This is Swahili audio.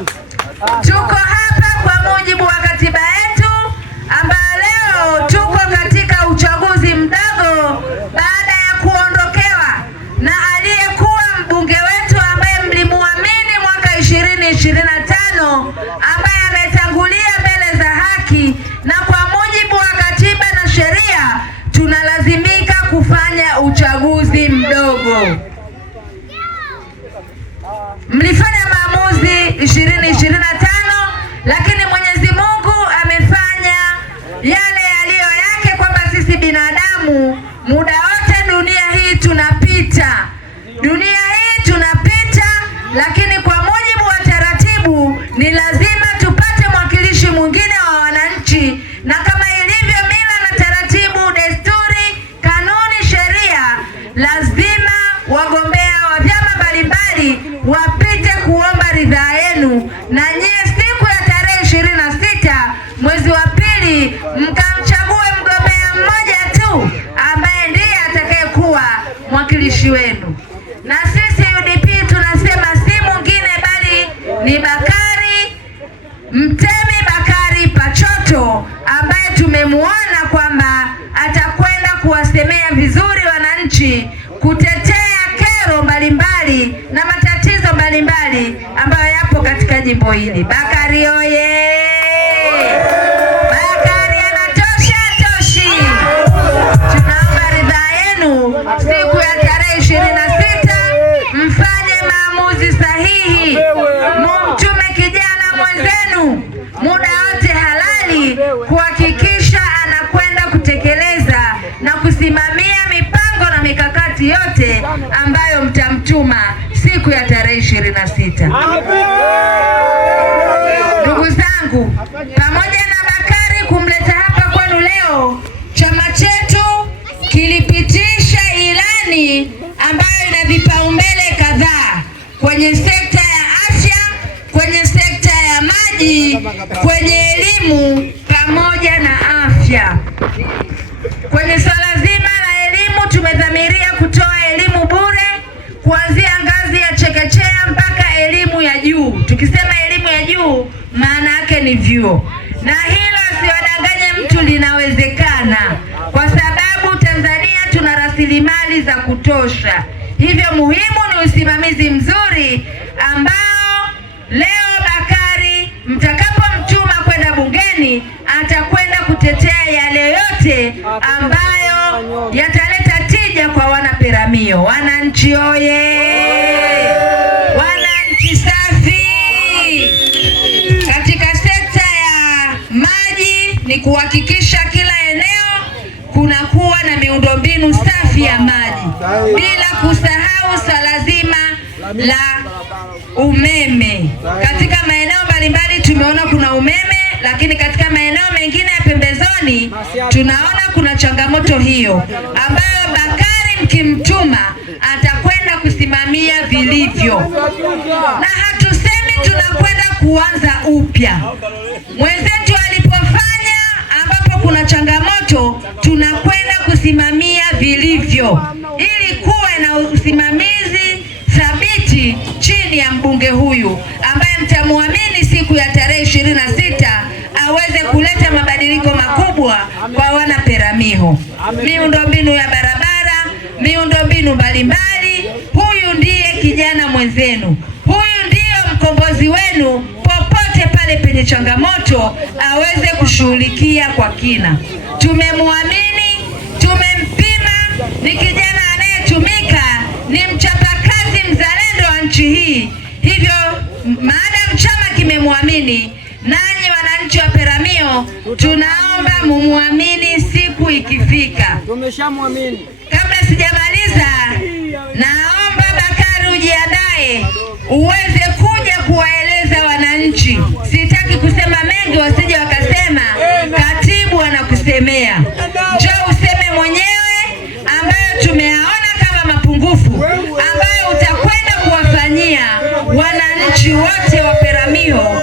Tuko hapa kwa mujibu wa katiba yetu, ambayo leo tuko katika uchaguzi mdogo baada ya kuondokewa na aliyekuwa mbunge wetu ambaye mlimuamini mwaka 2025, ambaye ametangulia mbele za haki, na kwa mujibu wa katiba na sheria tunalazimika kufanya uchaguzi mdogo. Mlifanya maamuzi 2025, lakini Mwenyezi Mungu amefanya yale yaliyo yake, kwamba sisi binadamu muda wote dunia hii tunapita, lakini kwa mujibu wa taratibu ni lazima tupate mwakilishi mwingine wa wananchi, na kama ilivyo mila na taratibu, desturi, kanuni, sheria, lazima wagombea wa vyama mbalimbali wapite kuomba ridhaa yenu, na nyie siku ya tarehe 26 mwezi wa pili mkamchague mgombea mmoja tu ambaye ndiye atakayekuwa mwakilishi wenu. Na sisi UDP tunasema si mwingine bali ni Mtemi Bakari Pachoto, ambaye tumemuona kwamba atakwenda kuwasemea vizuri wananchi, kutetea kero mbalimbali na matatizo mbalimbali ambayo yapo katika jimbo hili. Bakari oye! Bakari anatosha toshi. Tunaomba ridhaa yenu siku ya tarehe 26 mfanye maamuzi sahihi, mumtume kijana mwenzenu muda wote halali kuhakikisha anakwenda kutekeleza na kusimamia mipango na mikakati yote ambayo mtamtuma siku ya tarehe 26. Ndugu zangu, pamoja na Bakari kumleta hapa kwenu leo, chama chetu kilipitisha ilani ambayo ina vipaumbele kadhaa kwenye sekta ya afya, kwenye sekta ya maji, kwenye elimu pamoja na afya. Kwenye swala zima la elimu tumedhamiria kutoa elimu bure kuanzia ngazi ya chekechea mpaka elimu ya juu. Tukisema elimu ya juu maana yake ni vyuo, na hilo siwadanganye mtu, linawezekana kwa sababu Tanzania tuna rasilimali za kutosha. Hivyo muhimu ni usimamizi mzuri ambao leo Bakari mtakapomtuma kwenda bungeni atakwenda kutetea yale yote ambayo yataleta tija kwa wanaperamio. Wananchi oye! Wananchi safi! Katika sekta ya maji ni kuhakikisha kila eneo kunakuwa na miundombinu safi ya maji, bila kusahau swala zima la umeme. Katika maeneo mbalimbali tumeona kuna umeme, lakini katika maeneo mengine ya pembezoni tunaona kuna changamoto hiyo, ambayo Bakari mkimtuma atakwenda kusimamia vilivyo. Na hatusemi tunakwenda kuanza upya. Mwenzetu alipofanya, ambapo kuna changamoto, tunakwenda kusimamia vilivyo ili kuwe na usimamizi thabiti chini ya mbunge huyu ambaye mtamuamini siku ya tarehe 26 aweze kuleta mabadiliko makubwa kwa wana Peramiho. Miundombinu ya barabara, miundombinu mbalimbali. Huyu ndiye kijana mwenzenu, huyu ndiyo mkombozi wenu. Popote pale penye changamoto aweze kushughulikia kwa kina. Tumemwamini, tumempima, ni kijana anayetumika, ni mchapakazi, mzalendo wa nchi hii. Hivyo maadamu chama kimemwamini, nanyi wananchi wa Peramiho tunaomba mumuamini siku ikifika. Tumeshamwamini. Kabla sijamaliza, naomba Bakari ujiandae uweze kuja kuwaeleza wananchi. Sitaki kusema mengi wasije wakasema katibu anakusemea. Njoo useme mwenyewe ambayo tumeyaona kama mapungufu, ambayo utakwenda kuwafanyia wananchi wote wa Peramiho